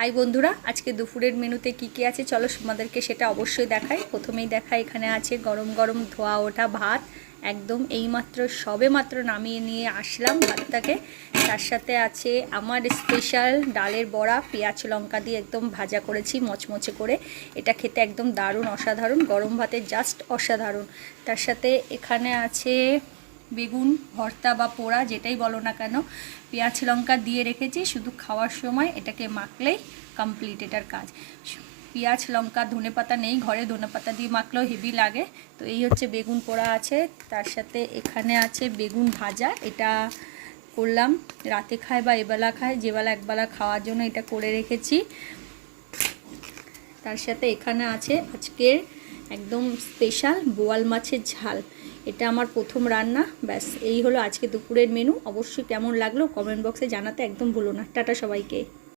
High বন্ধুরা, আজকে দুপুরের মেনুতে কি কি আছে চলো তোমাদেরকে সেটা অবশ্যই দেখাই। প্রথমেই দেখাই, এখানে আছে গরম গরম ধোয়া ওঠা ভাত, একদম এইমাত্র সবেমাত্র নামিয়ে নিয়ে আসলাম ভাতটাকে। তার সাথে আছে আমার স্পেশাল ডালের বড়া, পেঁয়াজ লঙ্কা দিয়ে একদম ভাজা করেছি মচমচে করে। এটা খেতে একদম দারুণ, অসাধারণ, গরম ভাতে জাস্ট অসাধারণ। তার সাথে এখানে আছে বেগুন ভর্তা বা পোড়া, যেটাই বলো না কেন, পেঁয়াজ লঙ্কা দিয়ে রেখেছি, শুধু খাওয়ার সময় এটাকে মাখলেই কমপ্লিট এটার কাজ। পেঁয়াজ লঙ্কা ধনেপাতা নেই ঘরে, ধনেপাতা দিয়ে মাখলেও হেভি লাগে। তো এই হচ্ছে বেগুন পোড়া আছে। তার সাথে এখানে আছে বেগুন ভাজা, এটা করলাম রাতে খায় বা এবেলা খায়, যেবেলা একবেলা খাওয়ার জন্য এটা করে রেখেছি। তার সাথে এখানে আছে আজকের একদম স্পেশাল বোয়াল মাছের ঝাল, এটা আমার প্রথম রান্না। ব্যাস এই হলো আজকে দুপুরের মেনু। অবশ্যই কেমন লাগলো কমেন্ট বক্সে জানাতে একদম ভুলো না। টাটা সবাইকে।